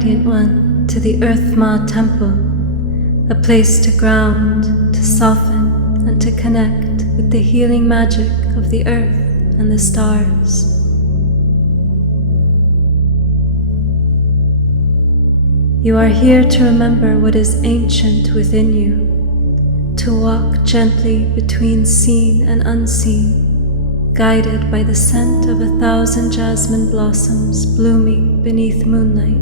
Radiant One, to the Earthma Temple, a place to ground, to soften, and to connect with the healing magic of the earth and the stars. You are here to remember what is ancient within you, to walk gently between seen and unseen, guided by the scent of 1,000 jasmine blossoms blooming beneath moonlight.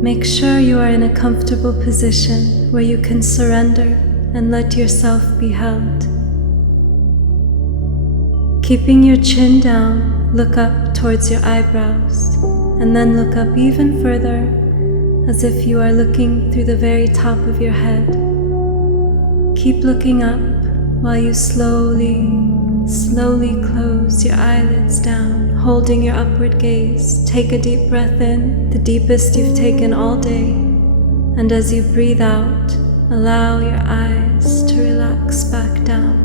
Make sure you are in a comfortable position where you can surrender and let yourself be held. Keeping your chin down, look up towards your eyebrows, and then look up even further, as if you are looking through the very top of your head. Keep looking up while you slowly close your eyelids down, holding your upward gaze. Take a deep breath in, the deepest you've taken all day, and as you breathe out, allow your eyes to relax back down.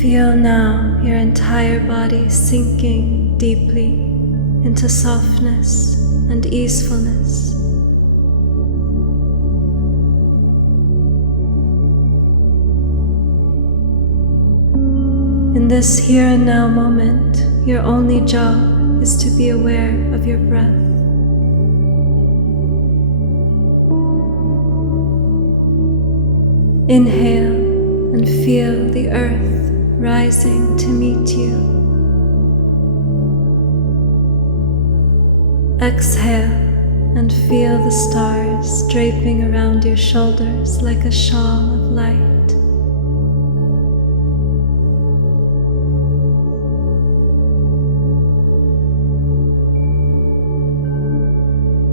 Feel now your entire body sinking deeply into softness and easefulness. In this here and now moment, your only job is to be aware of your breath. Inhale and feel the earth rising to meet you. Exhale and feel the stars draping around your shoulders like a shawl of light.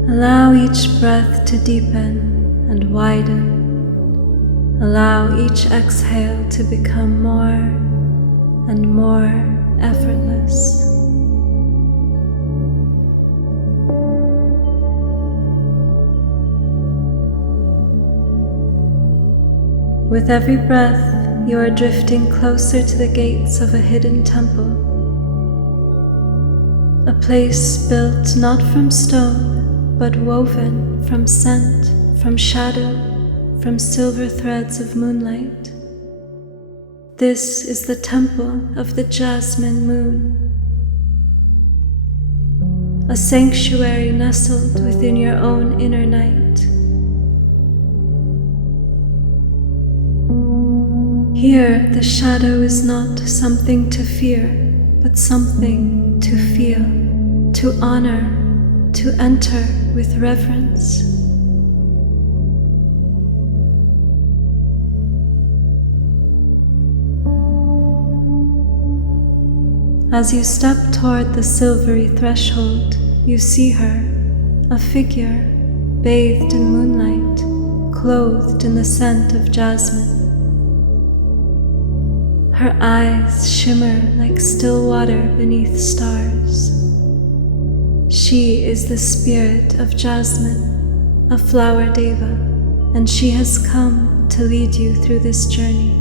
Allow each breath to deepen and widen. Allow each exhale to become more and more effortless. With every breath, you are drifting closer to the gates of a hidden temple, a place built not from stone, but woven from scent, from shadow, from silver threads of moonlight. This is the temple of the Jasmine Moon, a sanctuary nestled within your own inner night. Here, the shadow is not something to fear, but something to feel, to honor, to enter with reverence. As you step toward the silvery threshold, you see her, a figure bathed in moonlight, clothed in the scent of jasmine. Her eyes shimmer like still water beneath stars. She is the spirit of jasmine, a flower deva, and she has come to lead you through this journey.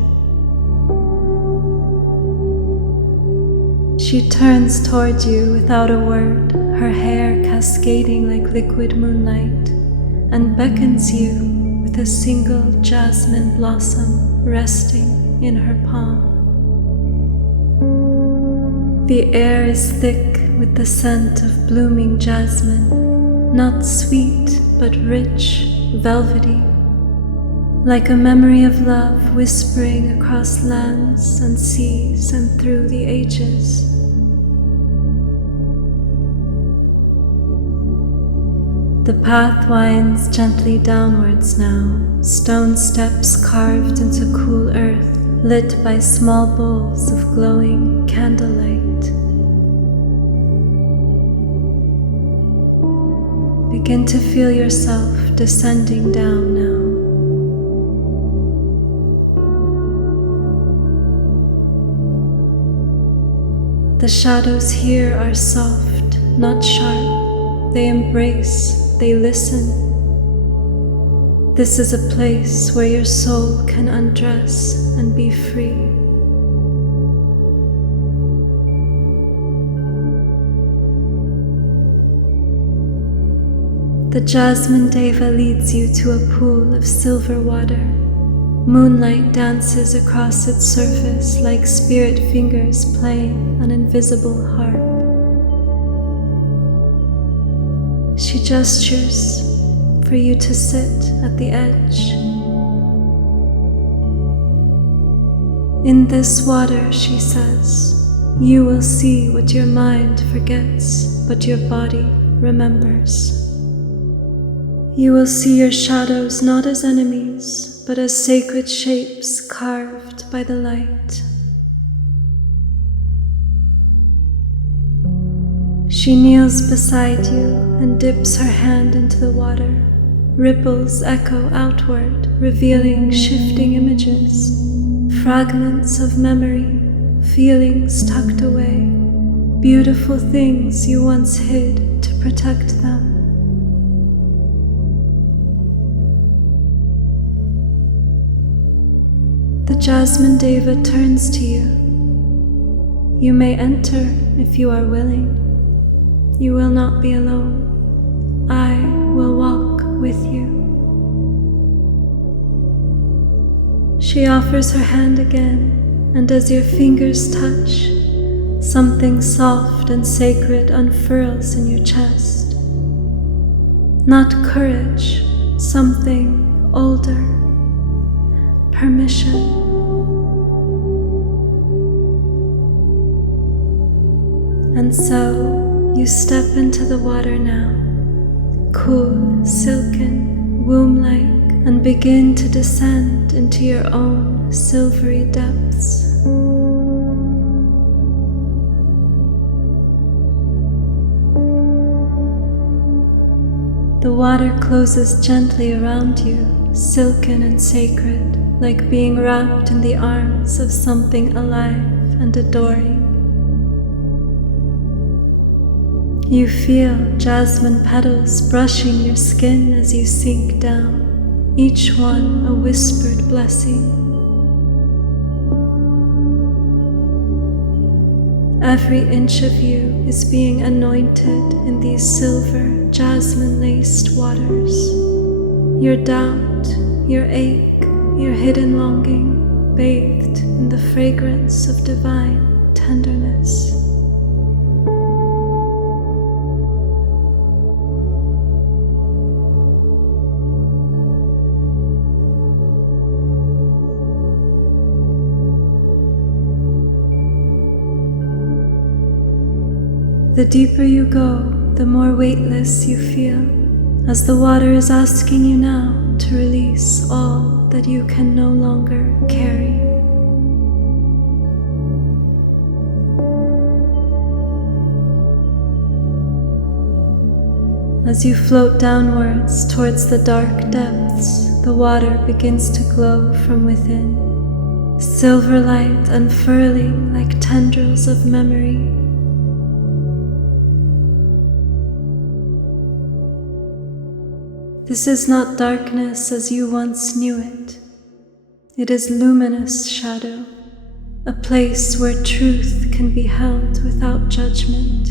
She turns toward you without a word, her hair cascading like liquid moonlight, and beckons you with a single jasmine blossom resting in her palm. The air is thick with the scent of blooming jasmine, not sweet but rich, velvety, like a memory of love whispering across lands and seas and through the ages. The path winds gently downwards now, stone steps carved into cool earth, lit by small bowls of glowing candlelight. Begin to feel yourself descending down now. The shadows here are soft, not sharp. They embrace, they listen. This is a place where your soul can undress and be free. The Jasmine Deva leads you to a pool of silver water. Moonlight dances across its surface like spirit fingers playing an invisible harp. She gestures for you to sit at the edge. In this water, she says, you will see what your mind forgets, but your body remembers. You will see your shadows not as enemies, but as sacred shapes carved by the light. She kneels beside you and dips her hand into the water. Ripples echo outward, revealing shifting images, fragments of memory, feelings tucked away, beautiful things you once hid to protect them. The Jasmine Deva turns to you. You may enter if you are willing. You will not be alone. I will walk with you. She offers her hand again, and as your fingers touch, something soft and sacred unfurls in your chest. Not courage, something older. Permission. And so you step into the water now, cool, silken, womb-like, and begin to descend into your own silvery depths. The water closes gently around you, silken and sacred, like being wrapped in the arms of something alive and adoring. You feel jasmine petals brushing your skin as you sink down, each one a whispered blessing. Every inch of you is being anointed in these silver, jasmine-laced waters. Your doubt, your ache, your hidden longing, bathed in the fragrance of divine tenderness. The deeper you go, the more weightless you feel, as the water is asking you now to release all that you can no longer carry. As you float downwards towards the dark depths, the water begins to glow from within, silver light unfurling like tendrils of memory. This is not darkness as you once knew it. It is luminous shadow, a place where truth can be held without judgment.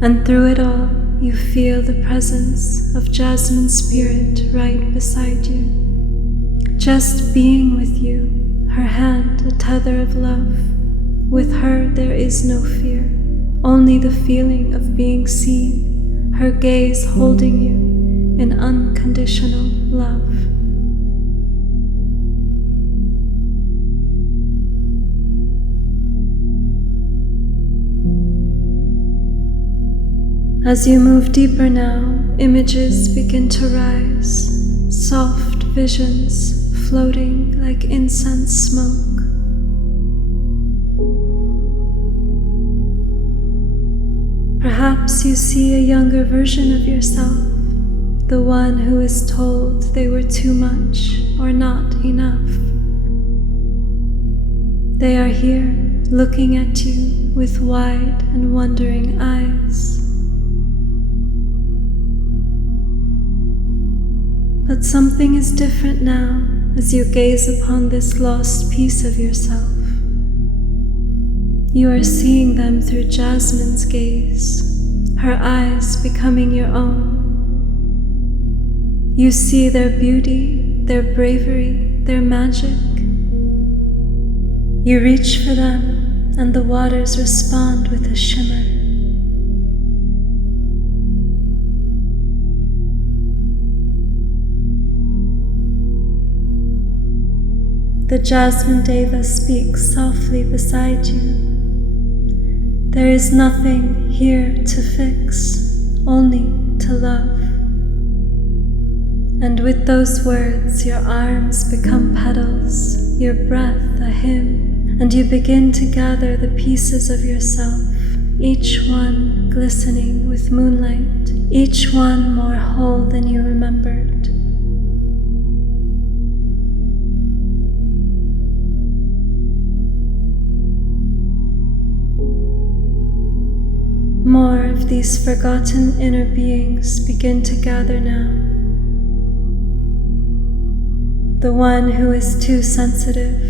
And through it all, you feel the presence of Jasmine Spirit right beside you, just being with you, her hand a tether of love. With her there is no fear. Only the feeling of being seen, her gaze holding you in unconditional love. As you move deeper now, images begin to rise, soft visions floating like incense smoke. Perhaps you see a younger version of yourself, the one who is told they were too much or not enough. They are here, looking at you with wide and wondering eyes. But something is different now as you gaze upon this lost piece of yourself. You are seeing them through Jasmine's gaze, her eyes becoming your own. You see their beauty, their bravery, their magic. You reach for them, and the waters respond with a shimmer. The Jasmine Deva speaks softly beside you. There is nothing here to fix, only to love. And with those words, your arms become petals, your breath a hymn, and you begin to gather the pieces of yourself, each one glistening with moonlight, each one more whole than you remembered. More of these forgotten inner beings begin to gather now. The one who is too sensitive,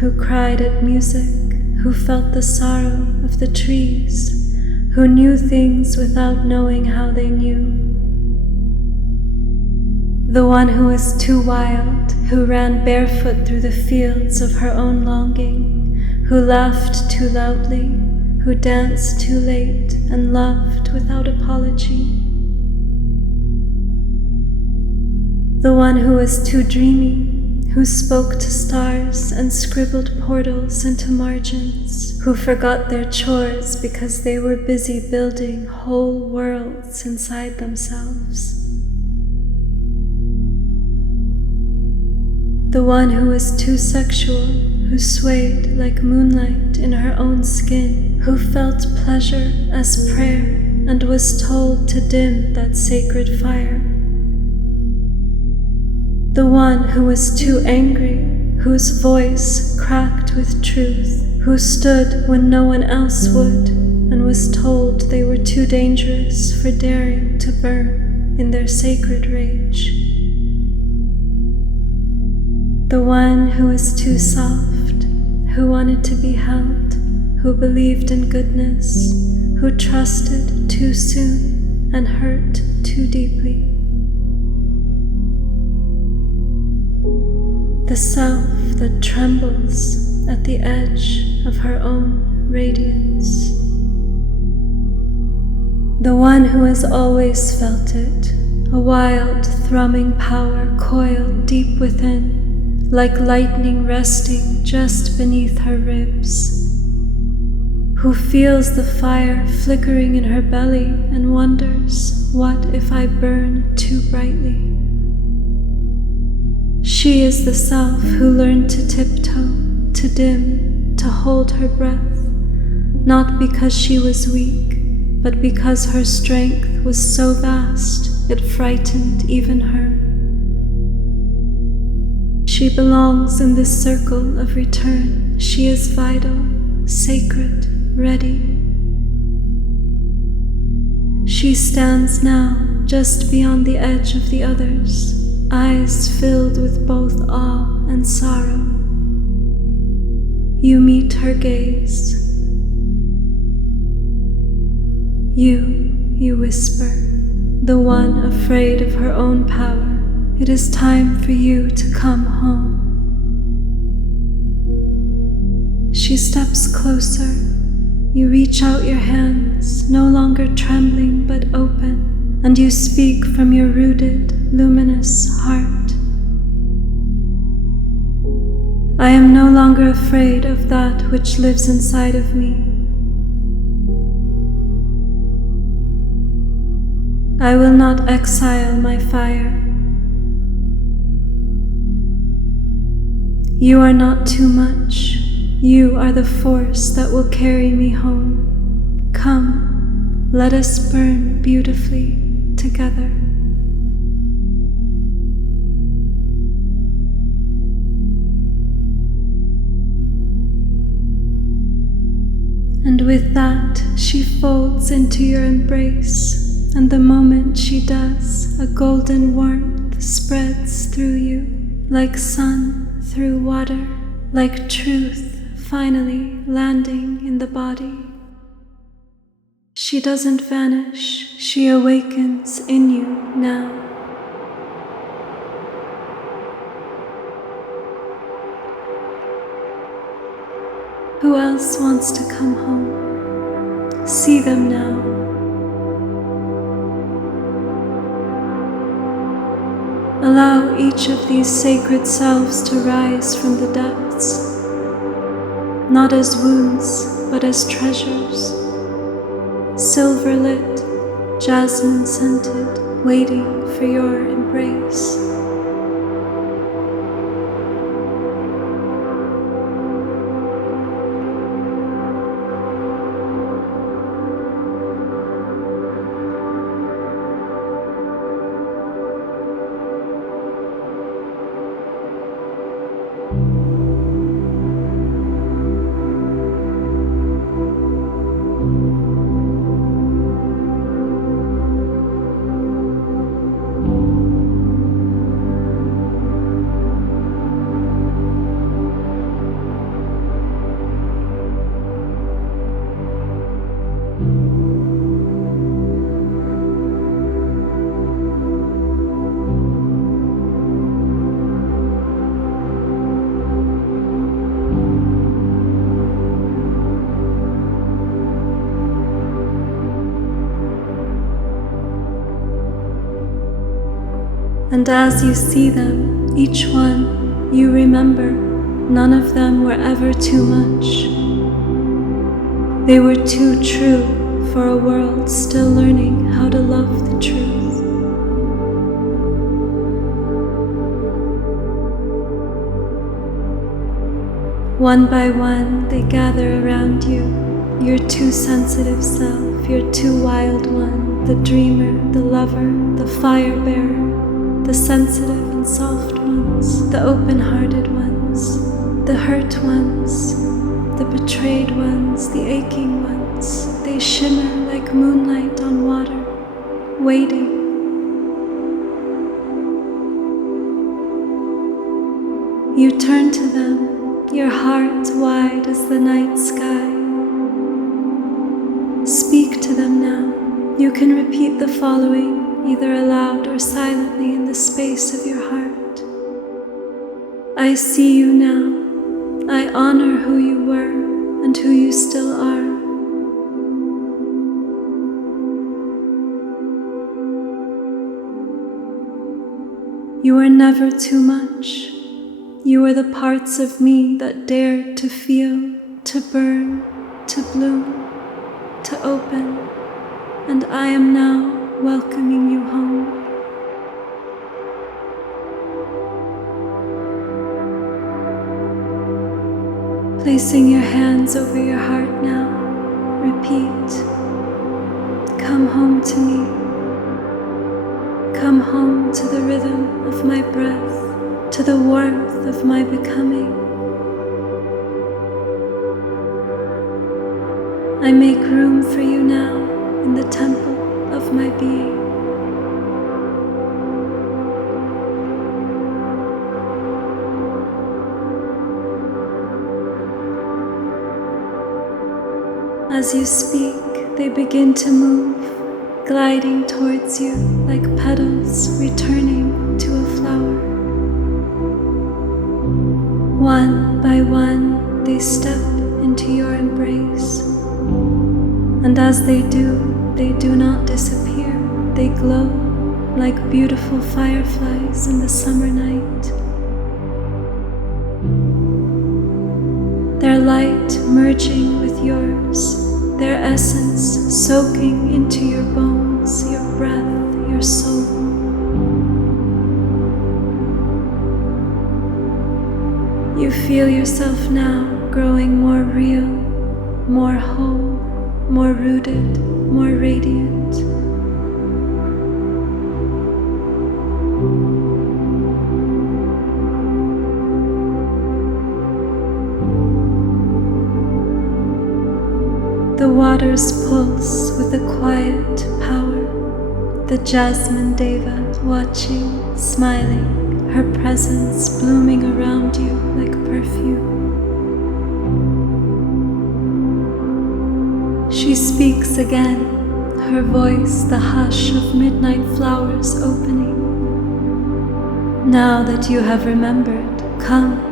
who cried at music, who felt the sorrow of the trees, who knew things without knowing how they knew. The one who was too wild, who ran barefoot through the fields of her own longing, who laughed too loudly, who danced too late and loved without apology. The one who was too dreamy, who spoke to stars and scribbled portals into margins, who forgot their chores because they were busy building whole worlds inside themselves. The one who was too sexual, who swayed like moonlight in her own skin, who felt pleasure as prayer and was told to dim that sacred fire. The one who was too angry, whose voice cracked with truth, who stood when no one else would, and was told they were too dangerous for daring to burn in their sacred rage. The one who was too soft, who wanted to be held, who believed in goodness, who trusted too soon and hurt too deeply. The self that trembles at the edge of her own radiance. The one who has always felt it, a wild, thrumming power coiled deep within, like lightning resting just beneath her ribs, who feels the fire flickering in her belly and wonders, what if I burn too brightly? She is the self who learned to tiptoe, to dim, to hold her breath, not because she was weak, but because her strength was so vast it frightened even her. She belongs in this circle of return. She is vital, sacred, ready. She stands now just beyond the edge of the others, eyes filled with both awe and sorrow. You meet her gaze. You whisper, the one afraid of her own power, it is time for you to come home. She steps closer. You reach out your hands, no longer trembling but open, and you speak from your rooted, luminous heart. I am no longer afraid of that which lives inside of me. I will not exile my fire. You are not too much. You are the force that will carry me home. Come, let us burn beautifully together. And with that, she folds into your embrace. And the moment she does, a golden warmth spreads through you, like sun through water, like truth finally landing in the body. She doesn't vanish, she awakens in you now. Who else wants to come home? See them now. Allow each of these sacred selves to rise from the depths, not as wounds, but as treasures, silver lit, jasmine scented, waiting for your embrace. And as you see them, each one, you remember, none of them were ever too much. They were too true for a world still learning how to love the truth. One by one, they gather around you, your too sensitive self, your too wild one, the dreamer, the lover, the fire bearer, the sensitive and soft ones, the open-hearted ones, the hurt ones, the betrayed ones, the aching ones. They shimmer like moonlight on water, waiting. You turn to them, your heart wide as the night sky. Speak to them now. You can repeat the following, either aloud or silently in the space of your heart. I see you now. I honor who you were and who you still are. You are never too much. You are the parts of me that dared to feel, to burn, to bloom, to open, and I am now welcoming you home. Placing your hands over your heart now, repeat, come home to me. Come home to the rhythm of my breath, to the warmth of my becoming. I make room for you now in the temple of my being. As you speak, they begin to move, gliding towards you like petals returning to a flower. One by one, they step into your embrace. And as they do not disappear. They glow like beautiful fireflies in the summer night. Their light merging with yours, their essence soaking into your bones, your breath, your soul. You feel yourself now growing more real, more whole, more rooted, more radiant. The waters pulse with a quiet power, the jasmine deva watching, smiling, her presence blooming around you like perfume. speaks again, her voice the hush of midnight flowers opening. Now that you have remembered, come,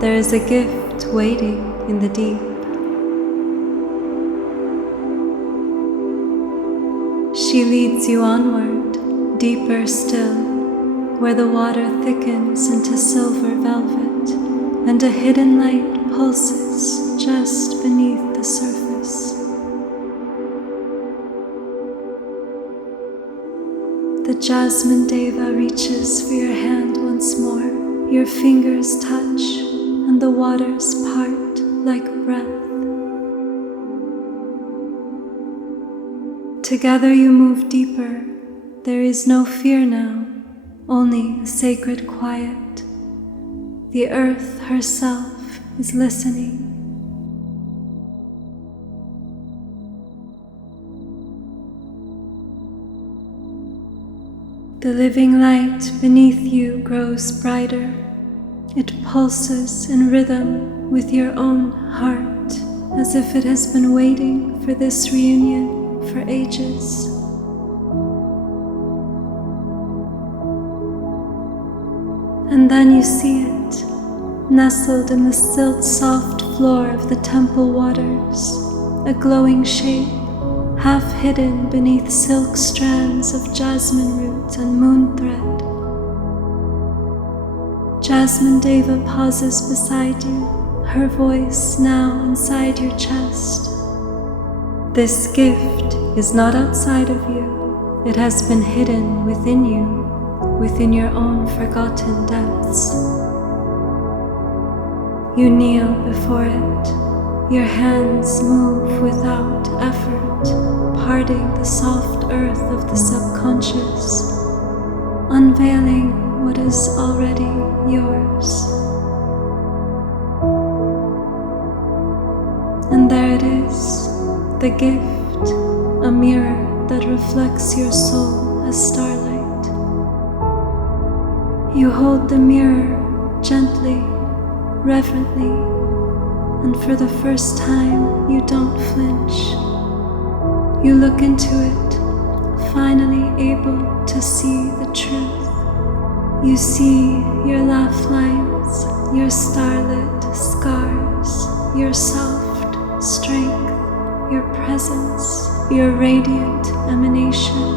there is a gift waiting in the deep. She leads you onward, deeper still, where the water thickens into silver velvet and a hidden light pulses just beneath the surface. The jasmine deva reaches for your hand once more, your fingers touch and the waters part like breath. Together you move deeper. There is no fear now, only a sacred quiet. The earth herself is listening. The living light beneath you grows brighter. It pulses in rhythm with your own heart, as if it has been waiting for this reunion for ages. And then you see it, nestled in the silt-soft floor of the temple waters, a glowing shape, half hidden beneath silk strands of jasmine root and moon thread. Jasmine Deva pauses beside you, her voice now inside your chest. This gift is not outside of you. It has been hidden within you, within your own forgotten depths. You kneel before it. Your hands move without effort, parting the soft earth of the subconscious, unveiling what is already yours. And there it is, the gift, a mirror that reflects your soul as starlight. You hold the mirror gently, reverently, and for the first time you don't flinch. You look into it, finally able to see the truth. You see your laugh lines, your starlit scars, your soft strength, your presence, your radiant emanation,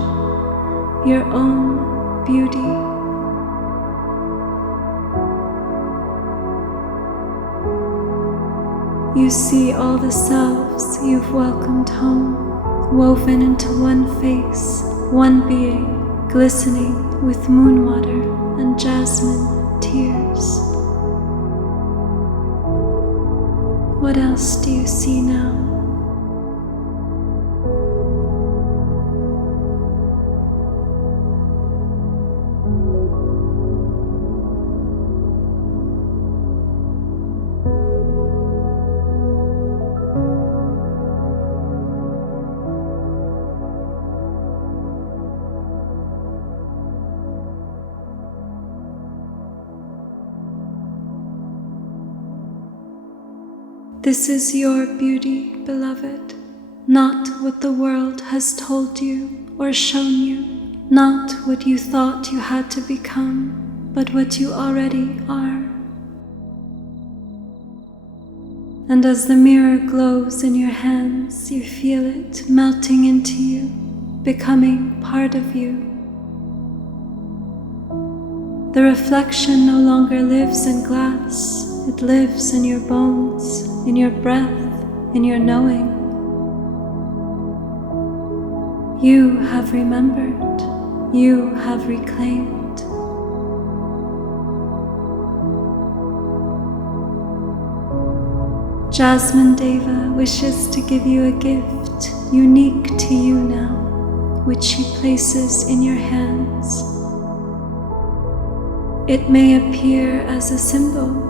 your own beauty. You see all the selves you've welcomed home, woven into one face, one being, glistening with moon water and jasmine tears. What else do you see now? This is your beauty, beloved, not what the world has told you or shown you, not what you thought you had to become, but what you already are. And as the mirror glows in your hands, you feel it melting into you, becoming part of you. The reflection no longer lives in glass. It lives in your bones, in your breath, in your knowing. You have remembered, you have reclaimed. Jasmine Deva wishes to give you a gift unique to you now, which she places in your hands. It may appear as a symbol,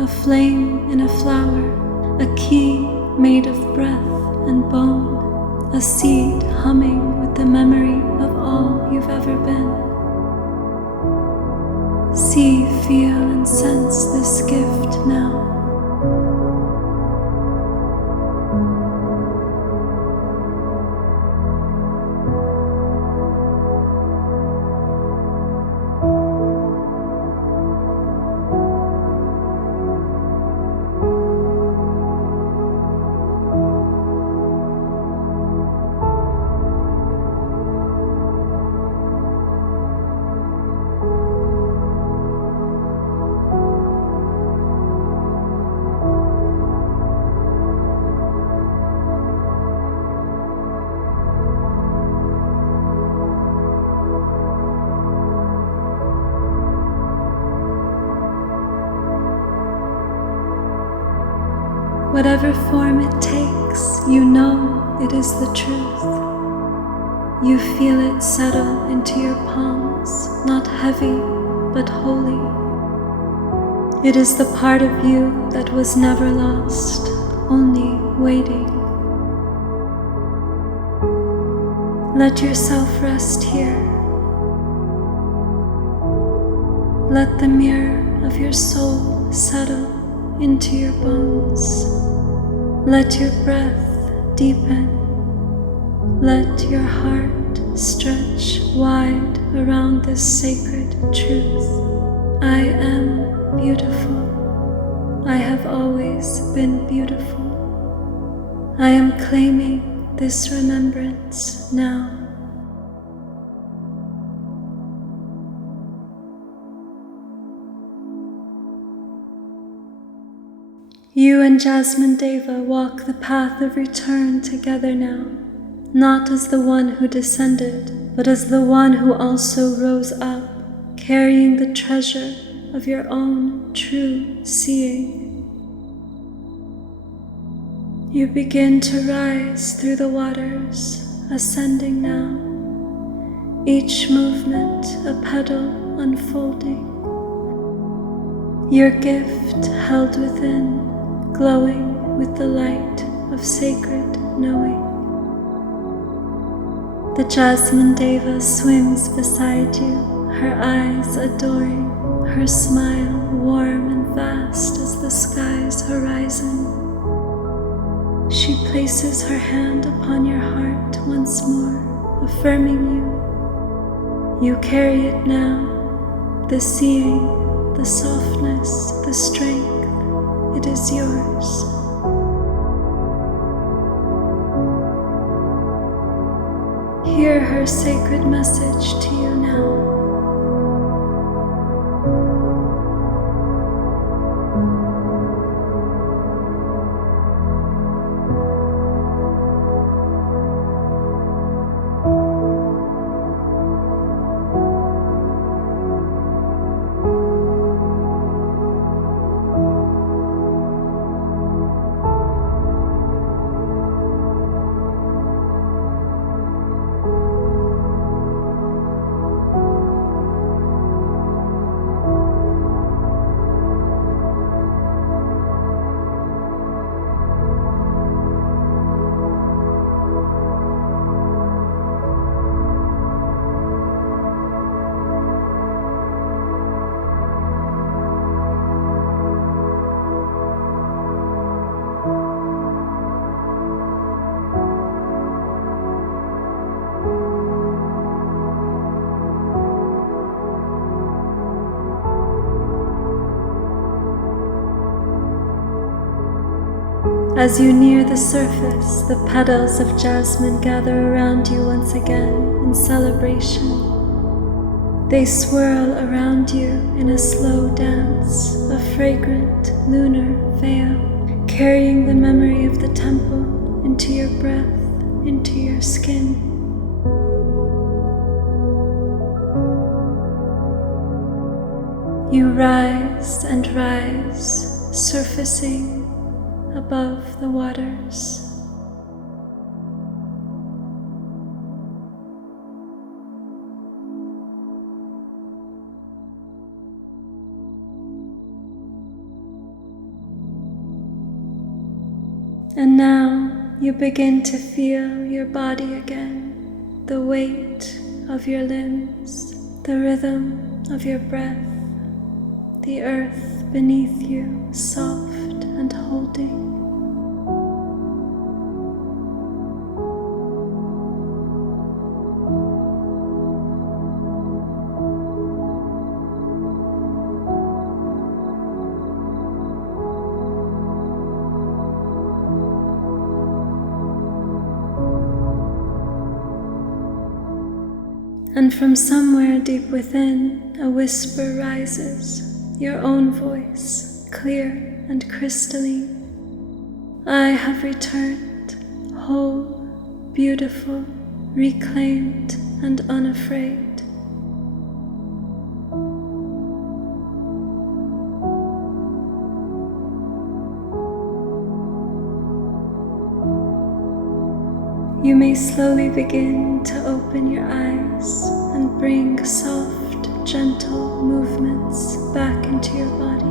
a flame in a flower, a key made of breath and bone, a seed humming with the memory of all you've ever been. See, feel, and sense this gift now. Whatever form it takes, you know it is the truth. You feel it settle into your palms, not heavy, but holy. It is the part of you that was never lost, only waiting. Let yourself rest here. Let the mirror of your soul settle into your bones. Let your breath deepen. Let your heart stretch wide around this sacred truth. I am beautiful. I have always been beautiful. I am claiming this remembrance now. You and Jasmine Deva walk the path of return together now, not as the one who descended, but as the one who also rose up, carrying the treasure of your own true seeing. You begin to rise through the waters, ascending now, each movement a petal unfolding, your gift held within, glowing with the light of sacred knowing. The Jasmine Deva swims beside you, her eyes adoring, her smile warm and vast as the sky's horizon. She places her hand upon your heart once more, affirming you. You carry it now, the seeing, the softness, the strength. It is yours. Hear her sacred message to you now. As you near the surface, the petals of jasmine gather around you once again in celebration. They swirl around you in a slow dance, a fragrant lunar veil, carrying the memory of the temple into your breath, into your skin. You rise and rise, surfacing above the waters. And now you begin to feel your body again, the weight of your limbs, the rhythm of your breath, the earth beneath you, soft and holding. And from somewhere deep within, a whisper rises, your own voice, clear and crystalline. I have returned, whole, beautiful, reclaimed and unafraid. You may slowly begin to open your eyes and bring soft, gentle movements back into your body.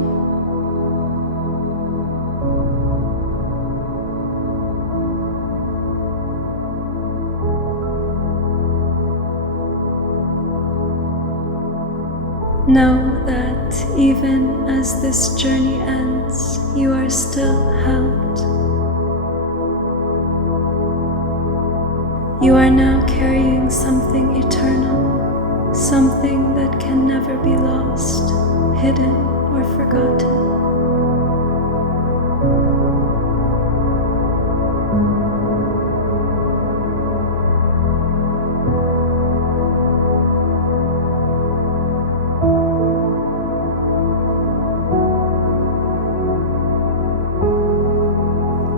Know that even as this journey ends, you are still held. You are now carrying something eternal, something that can never be lost, hidden, or forgotten.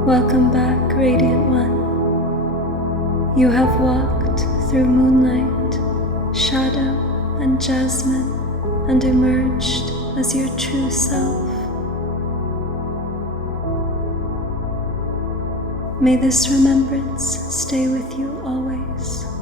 Welcome back, Radiant One. You have walked through moonlight, shadow, and jasmine, and emerged as your true self. May this remembrance stay with you always.